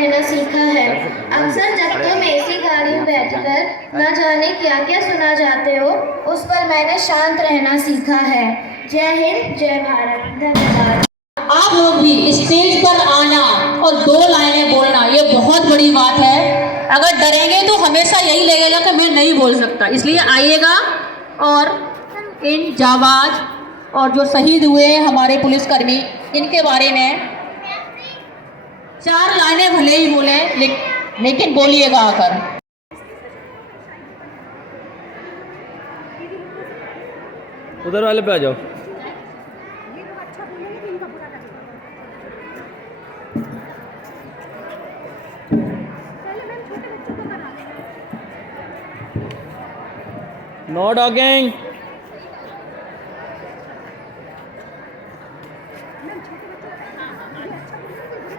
रहना सीखा है। अक्सर जब तुम ऐसी गाड़ी में बैठकर न जाने क्या क्या सुना जाते हो, उस पर मैंने शांत रहना सीखा है। जय हिंद, जय भारत, धन्यवाद। आप लोग भी स्टेज पर आना और 2 लाइनें बोलना, ये बहुत बड़ी बात है। अगर डरेंगे तो हमेशा यही लगेगा कि मैं नहीं बोल सकता, इसलिए आइएगा और इन जाबाज और जो शहीद हुए हमारे पुलिसकर्मी, इनके बारे में 4 लाइनें भले ही बोले, लेकिन बोलिएगा आकर। उधर वाले पे आ जाओ। नो डॉगिंग।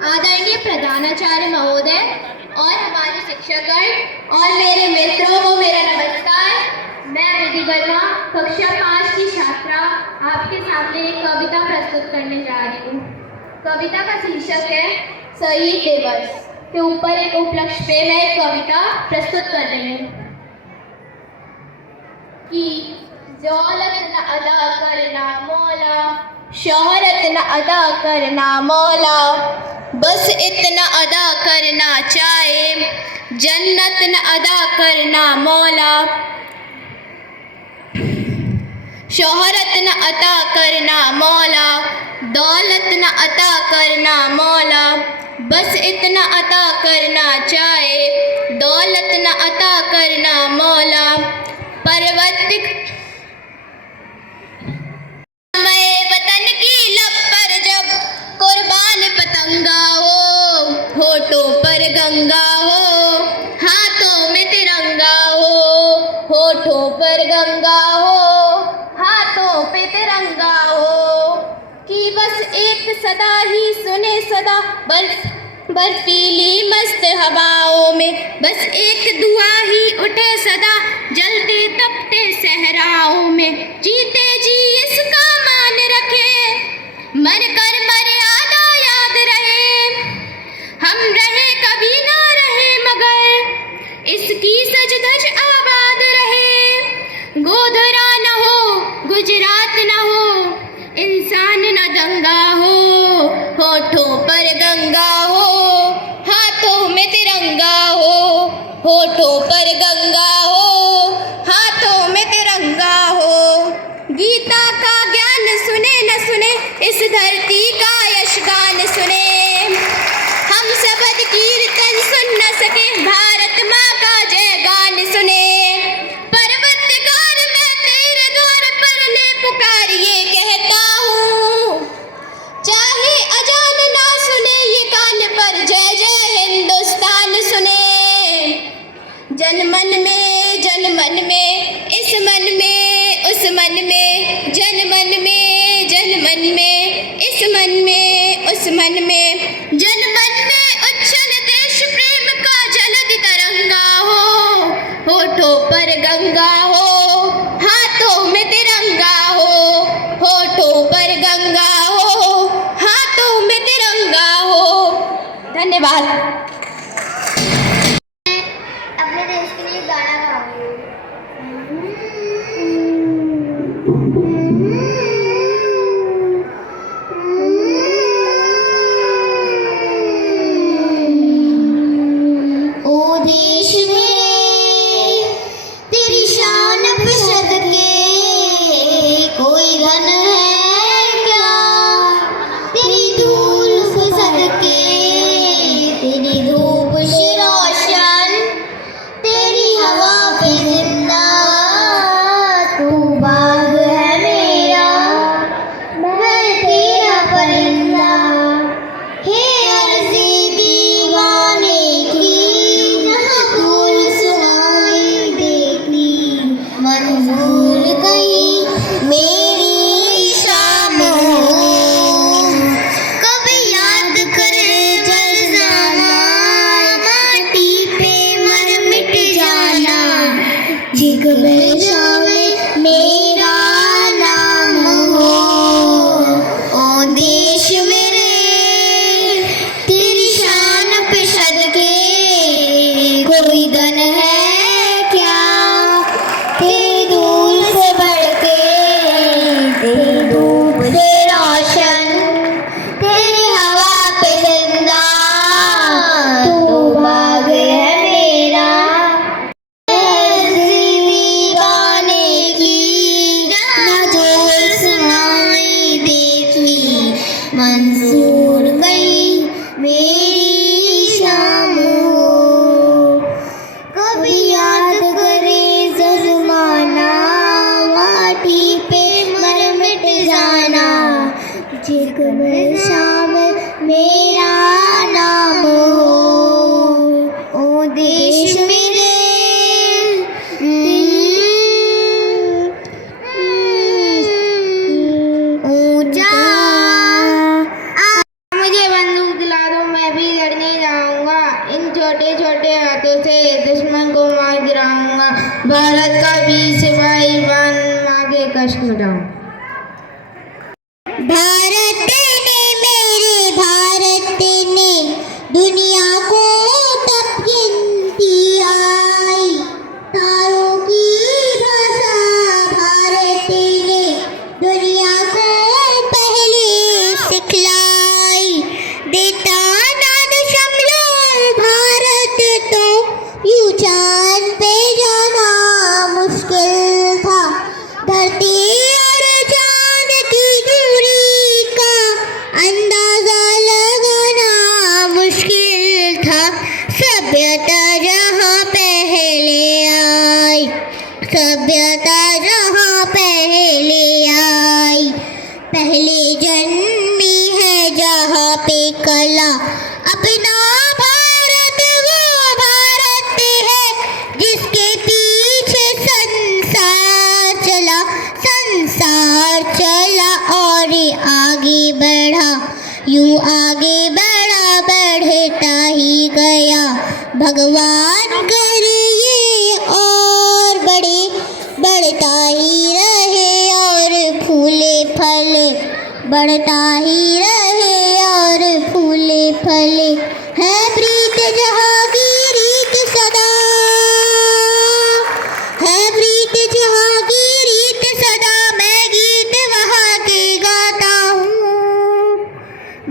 आदरणीय प्रधानाचार्य महोदय और हमारे शिक्षकगण और मेरे मित्रों को मेरा नमस्कार। मैं विधि वर्मा, कक्षा 5 की छात्रा, आपके सामने एक कविता प्रस्तुत करने जा रही हूँ। कविता का शीर्षक है शहीद दिवस के ऊपर एक उपलक्ष्य पे मैं एक कविता प्रस्तुत कर रही हूँ कि दौलत न अदा करना मौला, शोहरत न अदा करना मौला, बस इतना अदा करना चाहे, जन्नत न अदा करना मौला, शोहरत न अता करना मौला, दौलत न अता करना मौला, बस इतना अता करना चाहे, दौलत न अता करना मौला, परवतिक मैं वतन की लब पर जब कुर्बान पतंगा हो, होठों पर गंगा हो, हाथों में तिरंगा हो, होठों पर गंगा हो, हाथों पे तिरंगा हो, कि बस एक सदा ही सुने सदा बर्फीली मस्त हवाओं में, बस एक दुआ ही उठे सदा जलते तपते सहराओं में, जीते जी इसका मान रखे, मर कर मर्यादा याद रहे, हम रहे कभी ना रहे मगर इसकी सज धज आबाद रहे, गोधरा न हो गुजरात न हो, इंसान न दंगा हो, होठों पर गंगा हो, हाथों में तिरंगा हो, होठों पर गंगा हो, हाथों में तिरंगा हो, गीता का ज्ञान सुने न सुने, इस धरती का यशगान सुने, हम शब्द कीर्तन सुन न सके, भारत माँ का जय गान सुने, परवतगार मैं तेरे द्वार पर ले पुकारिए कहता हूँ, चाहे अजान ना सुने ये कान पर, जय जय हिंदुस्तान सुने, जनमन में इस मन में उस मन में, जनमन में इस मन में उस मन में, जनमन में उच्छल देश प्रेम का जलद तरंगा हो, होठों पर गंगा हो, हाथों में तिरंगा हो, होठों पर गंगा हो, हाथों में तिरंगा हो। धन्यवाद। अपने देश के लिए गाना गाऊंगी। ओ देश मेरे तेरी शान पे सदके, कोई घन है क्या तेरी धूल पे सदके, तेरी धूल छोटे छोटे हाथों से दुश्मन को मार गिराऊंगा। भारत का वीर सिपाही बन आगे कष्ट मिटाऊं। भारत ने मेरे भारत ने दुनिया को तब गिनती आई। तारों की भाषा भारत ने दुनिया को पहले सिखलाई। देता नाद शमलो भारत तो यूं चांद पे जाना मुश्किल था। धरती और चांद की दूरी का अंदाजा लगाना मुश्किल था। सभ्यता जहाँ पहले आई, सभ्यता जहाँ पहले आई, पहले जन्मी है जहाँ पे कला। अपना भारत वो भारत है जिसके पीछे संसार चला, संसार चला और आगे बढ़ा। यूं आगे बढ़ा बढ़ता ही गया। भगवान करे और बड़े बढ़ता ही रहे और फूले फल बढ़ता ही रहे और फूले फले। है प्रीत जहाँ की रीत सदा, है प्रीत जहाँ की रीत सदा। मैं गीत वहाँ के गाता हूँ।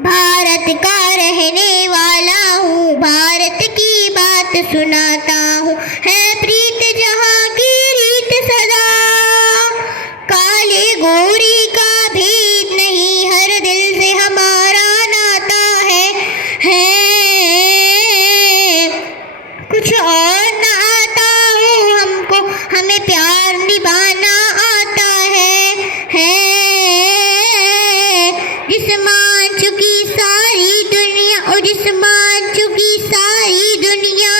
भारत का रहने वाला हूँ, भारत की बात सुनाता हूँ। है प्रीत जहाँ की रीत सदा। काले गोरी का भेद नहीं, हर दिल से हमारा नाता है। कुछ और ना आता हो हमको, हमें प्यार निभाना आता है। जिस मान चुकी सारी दुनिया और जिस मान चुकी सारी दुनिया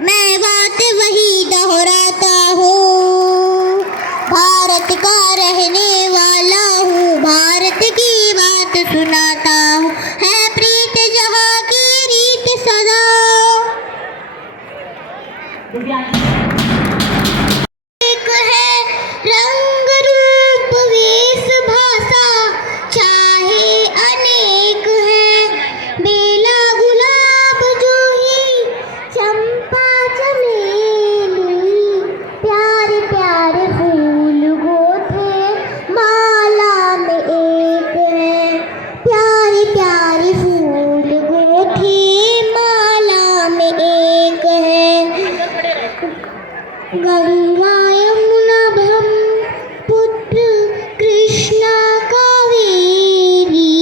मैं बात वही दोहराता हूँ। भारत का रहने वाला हूँ, भारत की बात सुनाता हूँ। है प्रीत जहाँ की रीत सदा। एक है रंग रूप वेश भाषा चाहे अनेक है। बेला गुलाब जूही चंपा चमेली, प्यारे प्यारे फूल गोथे माला में एक है। प्यारे प्यारे फूल गोथे माला में एक है। गंगा यमुना ब्रह्मपुत्र कृष्णा कावेरी,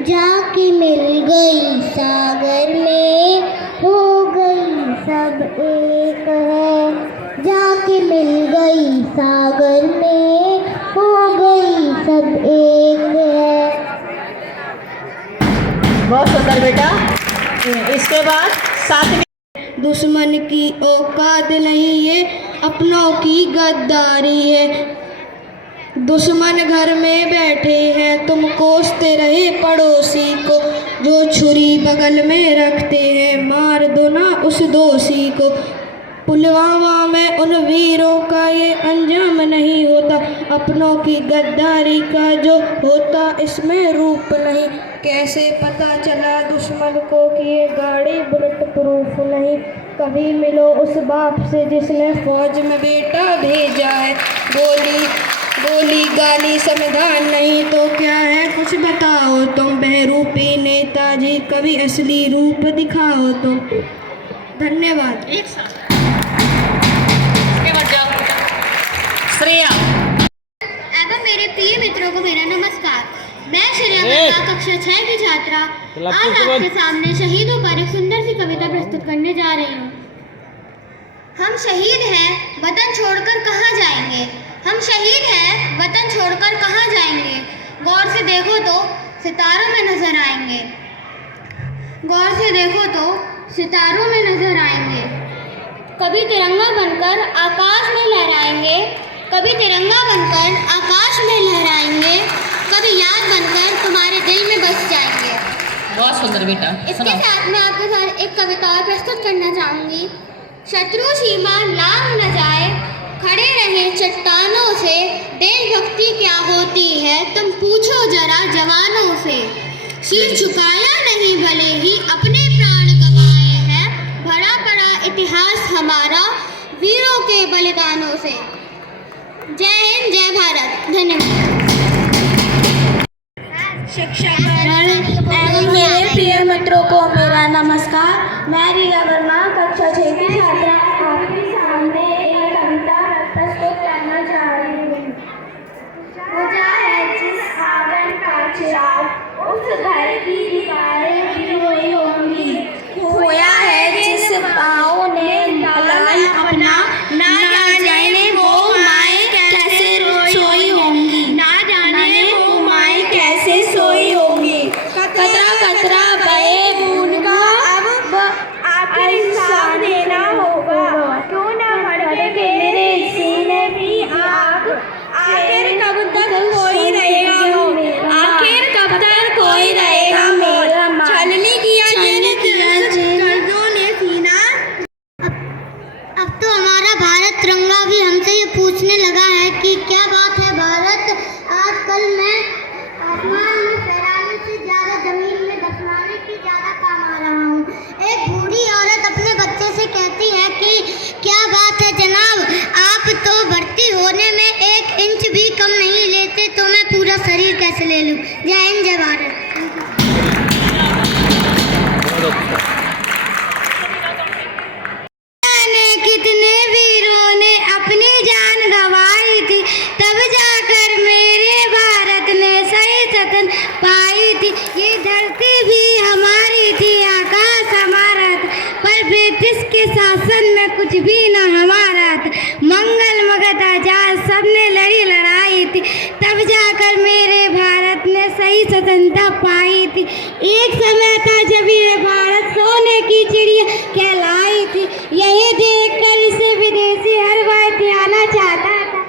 जाके मिल गई सागर में हो गई सब एक है। जाके मिल गई सागर में हो गई सब एक है। बहुत सुंदर बेटा। इसके बाद साथ दुश्मन की औकात नहीं ये अपनों की गद्दारी है। दुश्मन घर में बैठे हैं तुम कोसते रहे पड़ोसी को। जो छुरी बगल में रखते हैं मार दो ना उस दोषी को। पुलवामा में उन वीरों का ये अंजाम नहीं होता। अपनों की गद्दारी का जो होता इसमें रूप नहीं। कैसे पता चला दुश्मन को कि ये गाड़ी बुलेट प्रूफ नहीं। कभी मिलो उस बाप से जिसने फौज में बेटा भेजा है। गोली गाली संविधान नहीं तो क्या है कुछ बताओ तुम। बहरूपी नेताजी कभी असली रूप दिखाओ तुम। धन्यवाद। एक साथ श्रेया। एवं मेरे प्रिय मित्रों को मेरा नमस्कार। मैं श्रेया वर्मा कक्षा 6 की छात्रा आज आपके सामने शहीदों पर एक सुंदर सी कविता प्रस्तुत करने जा रही हूँ। हम शहीद हैं वतन छोड़कर कहाँ जाएंगे। हम शहीद हैं वतन छोड़कर कहाँ जाएंगे। गौर से देखो तो सितारों में नजर आएंगे। गौर से देखो तो सितारों में नजर आएंगे। कभी तिरंगा बनकर आकाश में लहराएंगे। कभी तिरंगा बनकर आकाश में लहराएंगे। कभी याद बनकर तुम्हारे दिल में बस जाएंगे। बहुत सुंदर बेटा, इसके सुनाओ। साथ मैं आपके साथ एक कविता और प्रस्तुत करना चाहूंगी। शत्रु सीमा लांघ न जाए, खड़े रहे चट्टानों से, देशभक्ति क्या होती है तुम पूछो जरा जवानों से। सिर झुकाया नहीं भले ही अपने प्राण गंवाए हैं, भरा पड़ा इतिहास हमारा वीरों के बलिदानों से। जय हिंद, जय भारत, धन्यवाद। शिक्षक एवं मेरे प्रिय मित्रों को मेरा नमस्कार। मैं रिया वर्मा कक्षा 6 की छात्रा आपके सामने एक कविता प्रस्तुत करना चाह रही हूँ। बुझा है जिस आंगन का चिराग, उस घर की दीवारें भी रोई होंगी। खोया है जिस पाँव ने लाल अपना, ना जाने वो माएँ कैसे सोई होंगी, ना जाने वो माएँ कैसे सोई होंगी। कतरा कतरा बहे बूंद का अब आखिर इंसाफ देना होगा। क्यों न भड़के मेरे सीने भी आग, आखिर कब तक कोई रहेगा मेरा, आखिर कब तक कोई रहेगा मेरा। छलनी किया कर्जों ने सीना। अब तो हमारा भारत तिरंगा भी हमसे ये पूछने लगा है कि क्या बात है भारत। आजकल मैं आसमान में फहराने से ज़्यादा ज़मीन में दफनाने की ज़्यादा काम आ रहा हूँ। एक बूढ़ी औरत अपने बच्चे से कहती है कि क्या बात है जनाब, आप तो भर्ती होने में 1 इंच भी कम नहीं लेते, तो मैं पूरा शरीर कैसे ले लूँ। जय हिंद, जय भारत। बहुत अच्छा। कितने वीरों ने अपनी जान गंवाई थी, तब जाकर मेरे भारत ने सही सतन पाई थी। ये धरती भी हमारी थी, आकाश हमारा था, पर ब्रिटिश के शासन में कुछ भी न हमारा था। मंगल मगध आजाद सबने लड़ी लड़ाई थी, तब जाकर मेरे भारत ने सही स्वतंत्रता पाई थी। एक समय था जब ये भारत सोने की चिड़िया कहलाई थी, यही देखकर इसे विदेशी हर बार आना चाहता था।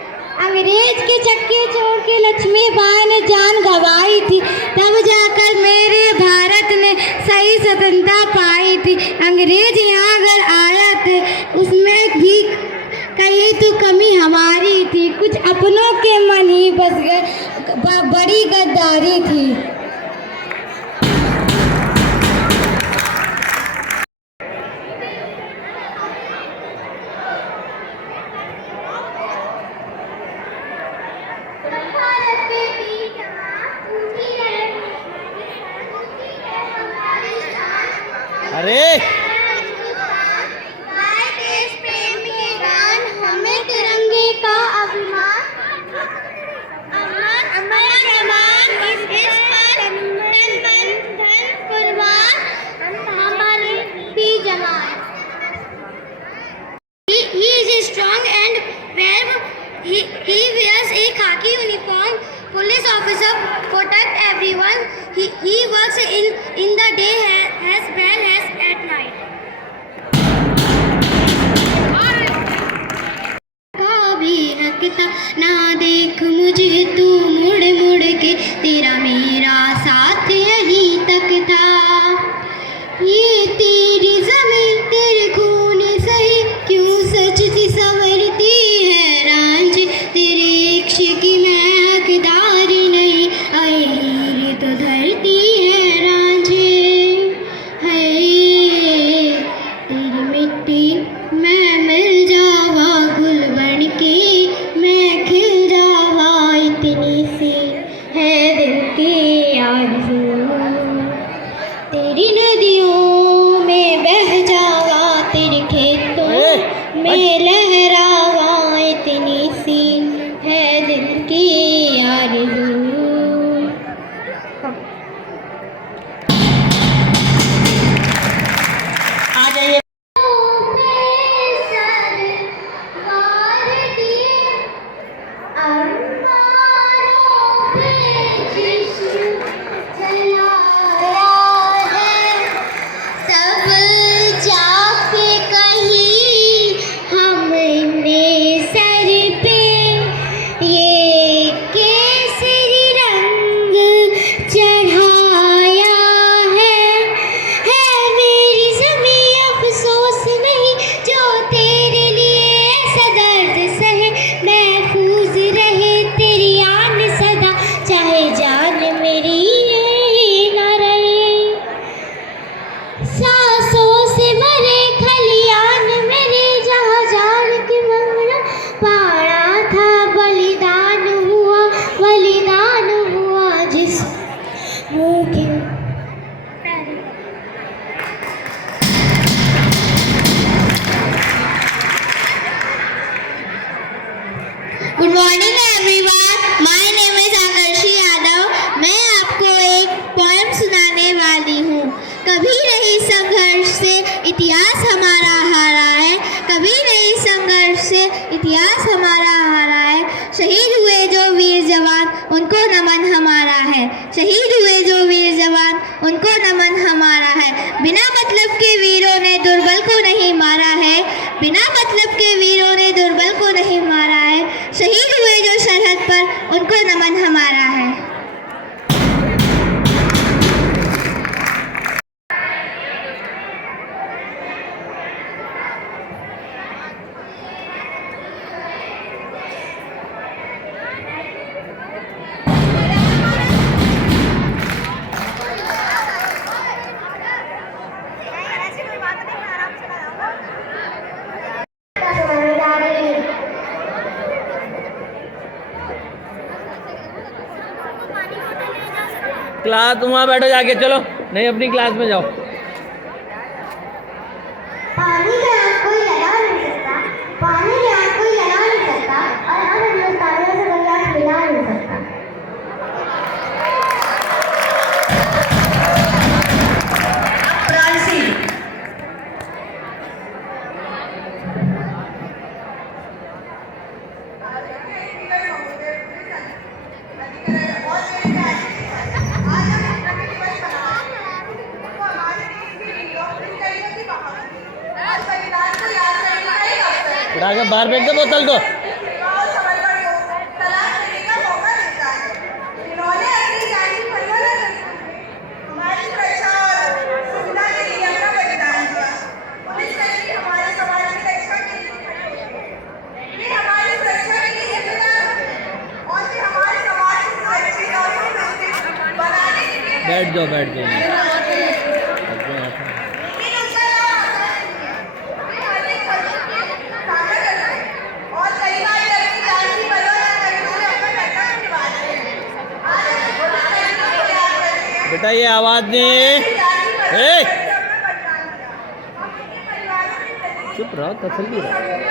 अंग्रेज के चक्के चोर के लक्ष्मीबाई ने जान गंवाई थी, तब जाकर मेरे भारत ने सही स्वतंत्रता पाई थी। अंग्रेज यहाँ अगर आया थे उसमें भी कहीं तो कमी हमारी थी, कुछ अपनों के मन ही बस गए, बड़ी गद्दारी थी। अरे देश प्रेम के गान, हमें तिरंगे का अभिमान, अमर जवान इस पर तन मन धन कुर्बान, हमारे भी जवान। He is strong and brave. He wears a khaki uniform. Police officer protect everyone. He works in the day as well as at night. का भी रखता ना देख मुझे तू मुड़ मुड़ के, तेरा मेरा साथ यहीं तक था। ये तेरी ज़मीन तेरे खून सही, क्यों सजती संवरती है रांझ, तेरे इश्क की मैं हकदार नहीं, आए हीरे तो धरती है रांझे। है तेरी मिट्टी मैं मिल जावा, गुल बन के मैं खिल जावा, इतनी सी है दिल की आरज़ू। तेरी नदियों में बह जावा, तेरे खेतों में लहरावा, इतनी सी है दिल की आरज़ू। आ जाइए। सांसों से भरे खलियान मेरे जहाँ जान की मंगना पाड़ा था बलिदान हुआ जिस मुँह की good morning everyone, my name is Aakarshi Yadav. मैं आपको एक पोएम सुनाने वाली हूँ। कभी नहीं संघर्ष से इतिहास हमारा हारा है, कभी नहीं संघर्ष से इतिहास हमारा हारा है। शहीद हुए जो वीर जवान उनको नमन हमारा है, शहीद हुए जो वीर जवान उनको नमन हमारा है। बिना मतलब के वीरों ने दुर्बल को नहीं मारा है, बिना मतलब के वीरों ने दुर्बल को नहीं मारा है। शहीद हुए जो सरहद पर उनको नमन हमारा है। क्लास, तुम वहाँ बैठो जाके, चलो नहीं अपनी क्लास में जाओ। पानी के आँख कोई लगा नहीं सकता, पानी के आँख कोई लगा नहीं सकता, और हम हिंदुस्तानियों से कोई आँख मिला नहीं सकता। उठा के बाहर फेंक दो बोतल को। बैठ जाओ, बैठ जाओ। बेटा ये आवाज नहीं, चुप रहो, तसल्ली रहो।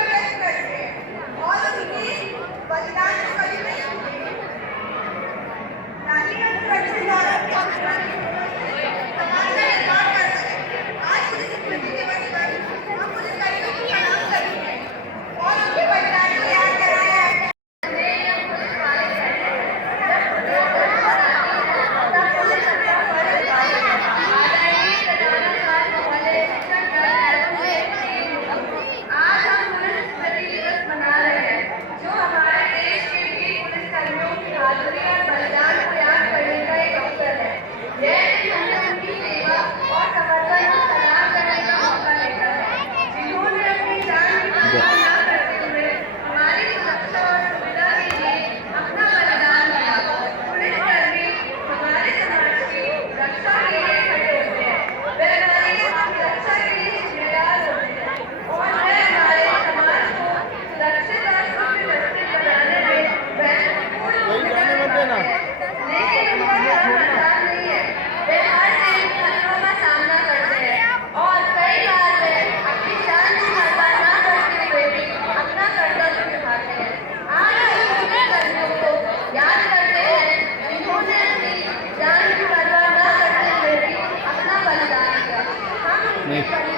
नहीं